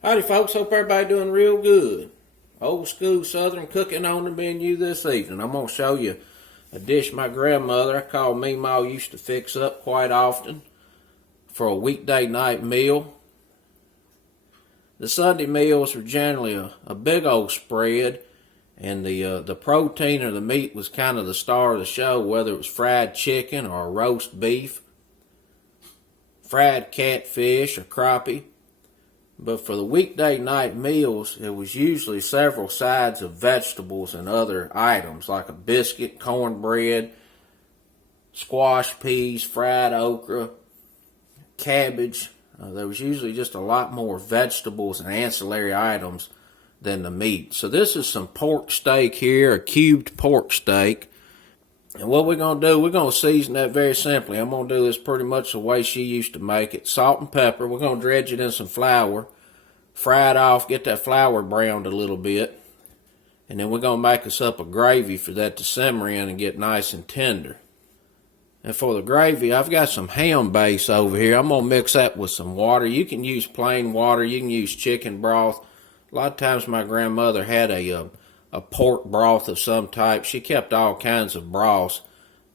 Howdy folks, hope everybody doing real good. Old school southern cooking on the menu this evening. I'm going to show you a dish my grandmother, I call Meemaw, used to fix up quite often for a weekday night meal. The Sunday meals were generally a big old spread, and the protein or the meat was kind of the star of the show, whether it was fried chicken or roast beef, fried catfish or crappie. But for the weekday night meals, it was usually several sides of vegetables and other items like a biscuit, cornbread, squash peas, fried okra, cabbage. There was usually just a lot more vegetables and ancillary items than the meat. So this is some pork steak here, a cubed pork steak. And what we're going to do, we're going to season that very simply. I'm going to do this pretty much the way she used to make it. Salt and pepper. We're going to dredge it in some flour. Fry it off, get that flour browned a little bit. And then we're going to make us up a gravy for that to simmer in and get nice and tender. And for the gravy, I've got some ham base over here. I'm going to mix that with some water. You can use plain water. You can use chicken broth. A lot of times my grandmother had a pork broth of some type. She kept all kinds of broths,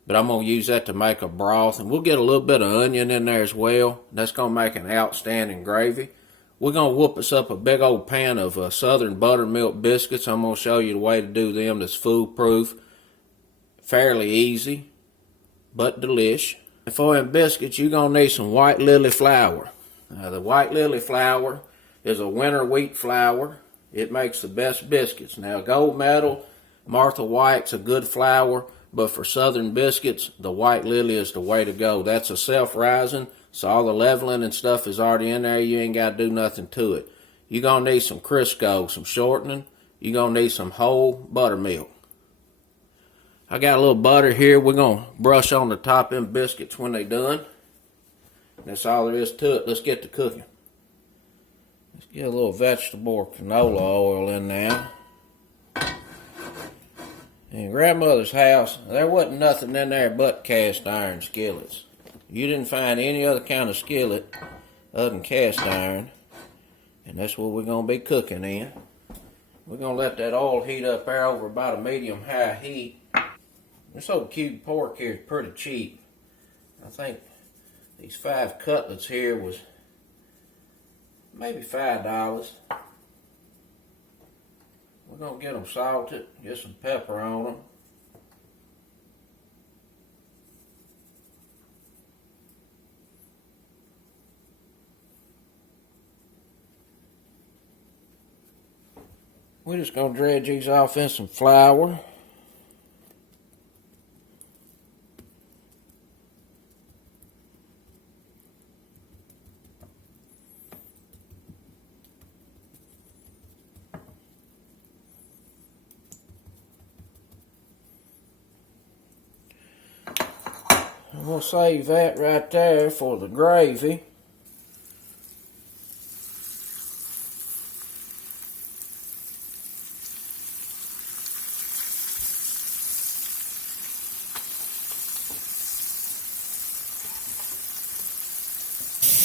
but I'm going to use that to make a broth. And we'll get a little bit of onion in there as well. That's going to make an outstanding gravy. We're going to whoop us up a big old pan of southern buttermilk biscuits. I'm going to show you the way to do them that's foolproof. Fairly easy, but delish. And for them biscuits, you're going to need some white lily flour. The white lily flour is a winter wheat flour. It makes the best biscuits. Now, Gold Medal, Martha White's a good flour, but for southern biscuits, the white lily is the way to go. That's a self-rising, so all the leavening and stuff is already in there. You ain't got to do nothing to it. You're going to need some Crisco, some shortening. You're going to need some whole buttermilk. I got a little butter here. We're going to brush on the top of them biscuits when they're done. That's all there is to it. Let's get to cooking. Let's get a little vegetable or canola oil in there. In grandmother's house, there wasn't nothing in there but cast iron skillets. You didn't find any other kind of skillet other than cast iron. And that's what we're going to be cooking in. We're going to let that oil heat up there over about a medium-high heat. This old cubed pork here is pretty cheap. I think these 5 cutlets here was maybe $5. We're going to get them salted, get some pepper on them. We're just going to dredge these off in some flour. And we'll save that right there for the gravy.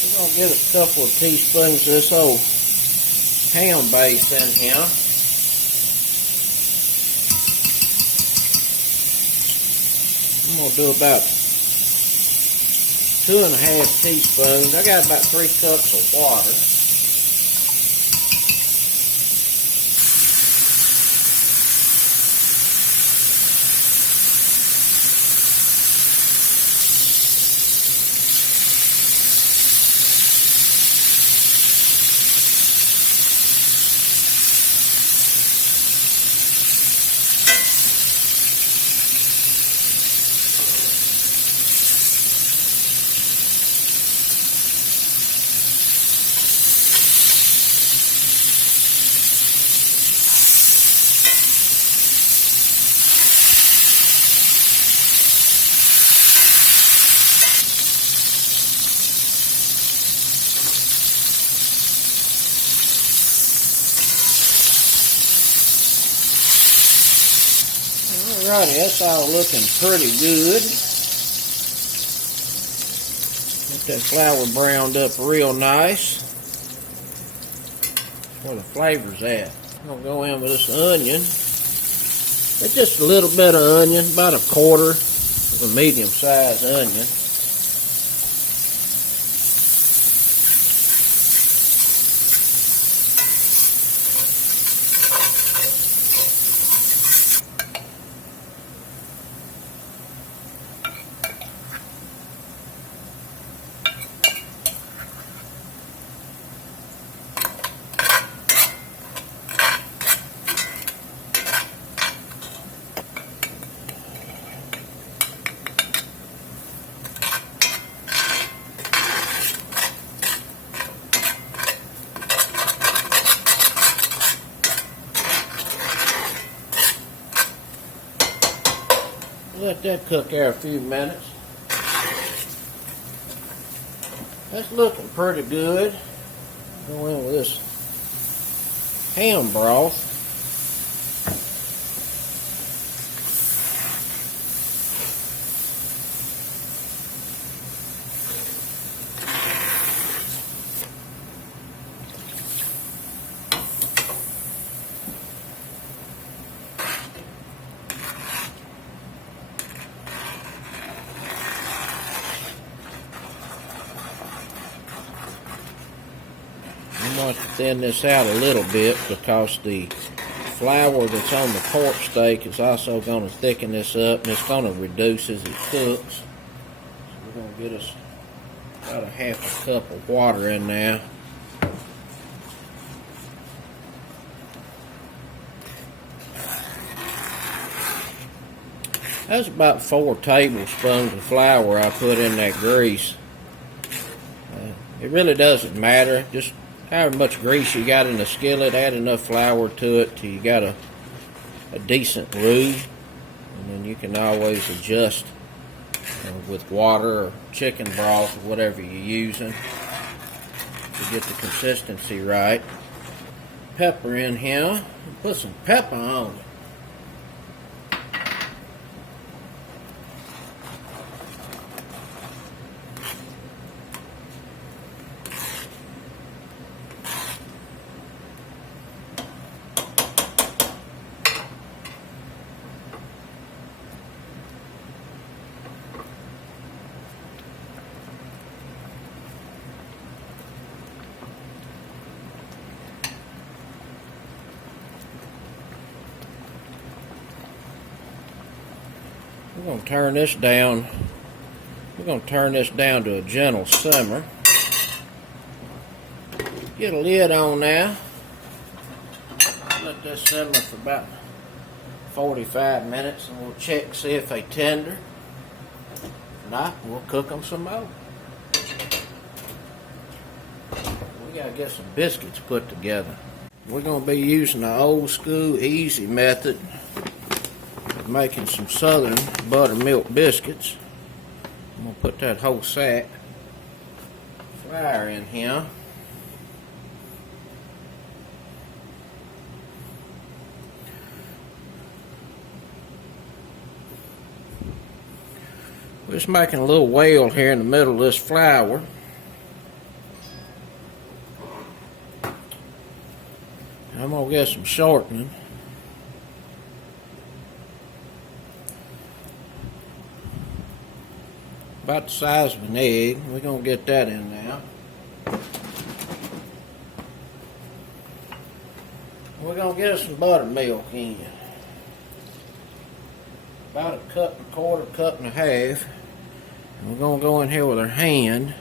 We're going to get a couple of teaspoons of this old ham base in here. I'm going to do about 2½ teaspoons. I got about 3 cups of water. Alrighty, that's all looking pretty good. Get that flour browned up real nice. where the flavor's at. I'm gonna go in with this onion. It's just a little bit of onion, about a quarter of a medium-sized onion. Let that cook there a few minutes. That's looking pretty good. Go in with this ham broth. I want to thin this out a little bit because the flour that's on the pork steak is also going to thicken this up, and it's going to reduce as it cooks. So we're going to get us about a half a cup of water in there. That's about 4 tablespoons of flour I put in that grease. It really doesn't matter. Just however much grease you got in the skillet, add enough flour to it till you got a decent roux, and then you can always adjust with water or chicken broth or whatever you're using to get the consistency right. Pepper in here. Put some pepper on it. We're going to turn this down. We're going to turn this down to a gentle simmer. Get a lid on now. Let this simmer for about 45 minutes, and we'll check, see if they tender. If not, we'll cook them some more. We got to get some biscuits put together. We're going to be using the old school easy method of making some southern buttermilk biscuits. I'm going to put that whole sack of flour in here. We're just making a little whale here in the middle of this flour. I'm going to get some shortening. About the size of an egg. We're going to get that in now. We're going to get us some buttermilk in. About a cup and a quarter, cup and a half. And we're going to go in here with our hand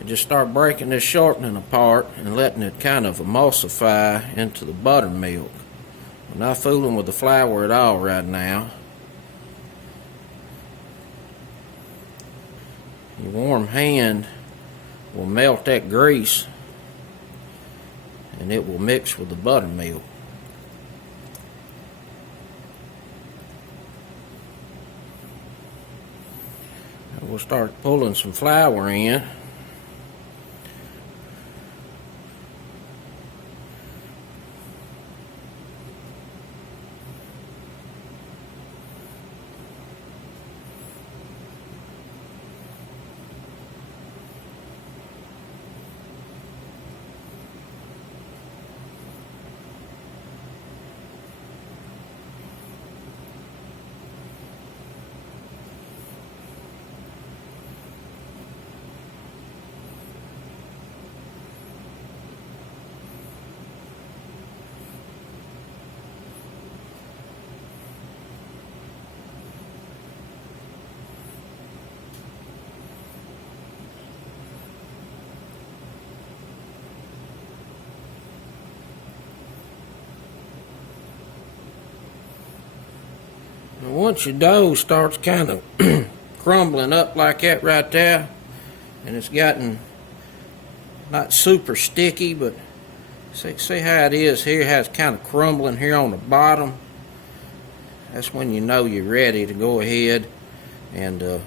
and just start breaking this shortening apart and letting it kind of emulsify into the buttermilk. We're not fooling with the flour at all right now. Your warm hand will melt that grease and it will mix with the buttermilk. We'll start pulling some flour in. once your dough starts kind of crumbling up like that right there, and it's gotten not super sticky, but see how it is here, how it's kind of crumbling here on the bottom. That's when you know you're ready to go ahead and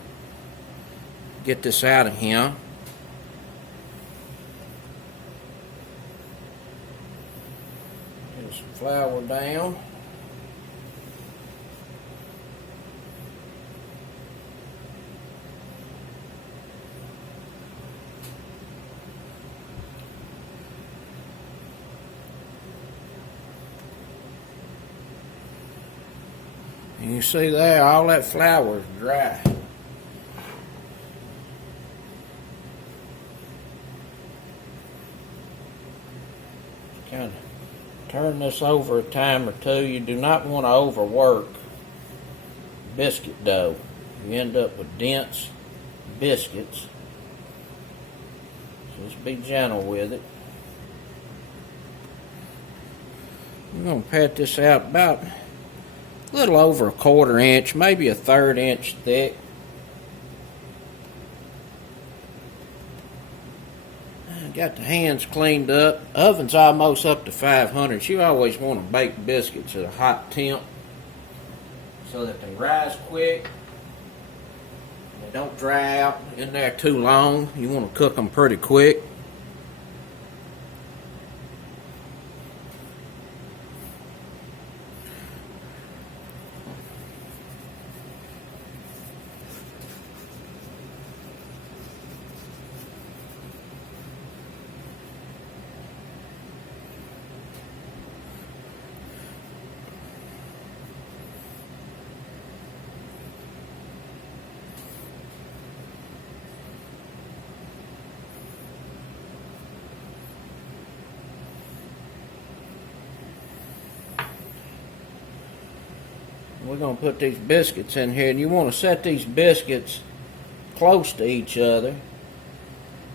get this out of here. Get some flour down. And you see there, all that flour is dry. Kind of turn this over a time or two. You do not want to overwork biscuit dough. You end up with dense biscuits. So just be gentle with it. I'm going to pat this out about a little over a 1/4 inch, maybe a 1/3 inch thick. Got the hands cleaned up. Oven's almost up to 500. You always want to bake biscuits at a hot temp so that they rise quick. They don't dry out in there too long. You want to cook them pretty quick. We're going to put these biscuits in here, and you want to set these biscuits close to each other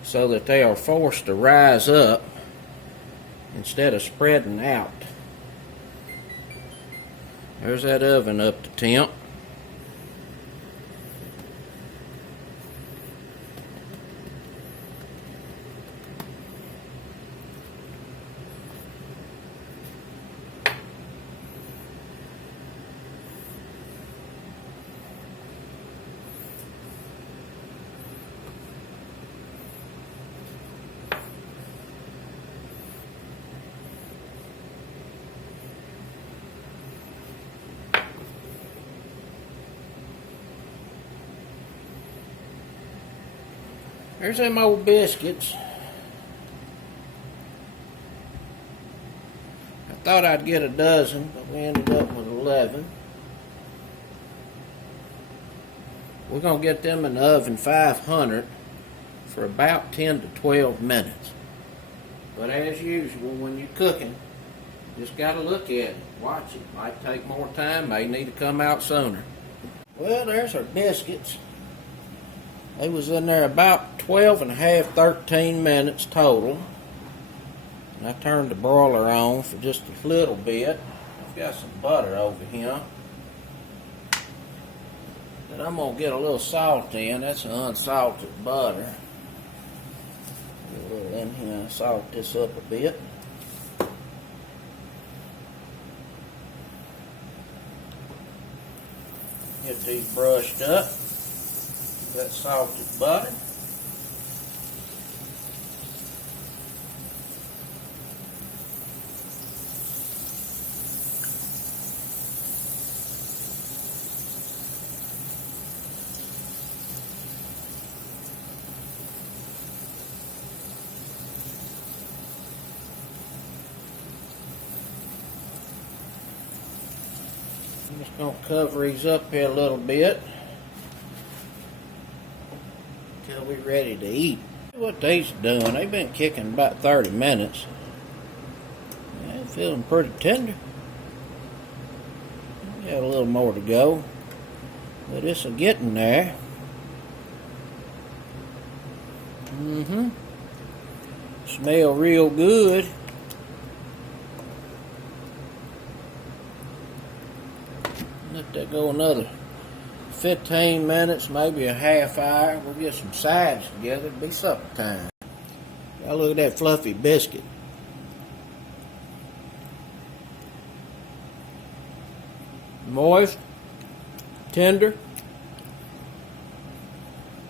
so that they are forced to rise up instead of spreading out. There's that oven up to temp. There's them old biscuits. I thought I'd get a dozen, but we ended up with 11. We're going to get them in the oven 500 for about 10 to 12 minutes. But as usual, when you're cooking, just got to look at it, watch it. Might take more time, may need to come out sooner. Well, there's our biscuits. They was in there about 12 and a half, 13 minutes total. And I turned the broiler on for just a little bit. I've got some butter over here that I'm going to get a little salt in. That's an unsalted butter. Get a little in here and salt this up a bit. Get these brushed up. That salted butter. I'm just going to cover these up here a little bit until we're ready to eat. What they's doing, they've been kicking about 30 minutes. They're feeling pretty tender. We got a little more to go, but it's a getting there. Smell real good. Let that go another 15 minutes, maybe a half hour. We'll get some sides together. It'll be supper time. Now look at that fluffy biscuit. Moist, tender.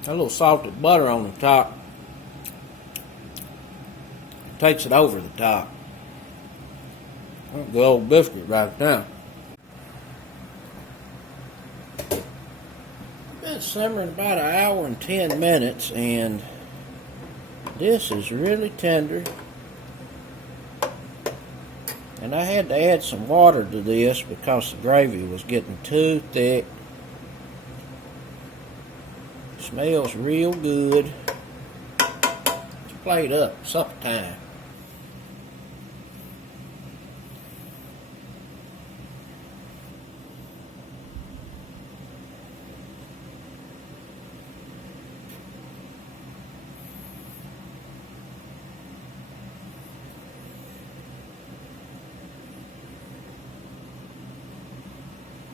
A little salted butter on the top. Takes it over the top. Good old biscuit right now. Been simmering about an hour and 10 minutes, and this is really tender. And I had to add some water to this because the gravy was getting too thick. Smells real good. Let's plate up. Supper time.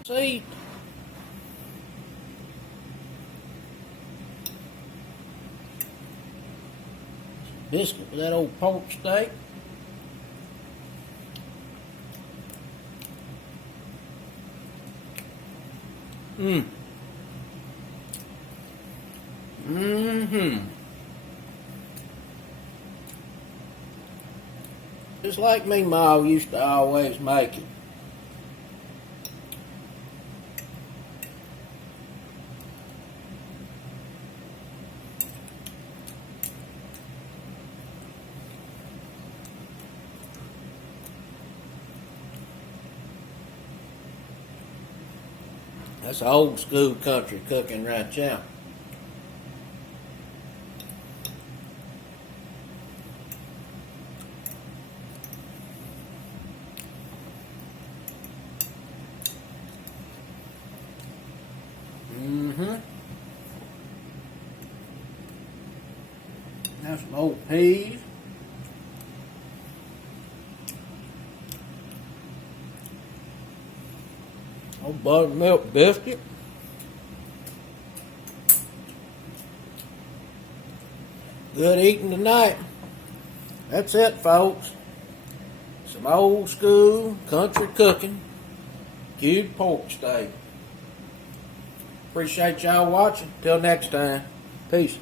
See? Biscuit with that old pork steak. Just like me Ma used to always make it. That's old school country cooking right there. Now some old peas. Old buttermilk biscuit. Good eating tonight. That's it, folks. Some old school country cooking. Cubed pork steak. Appreciate y'all watching. Till next time. Peace.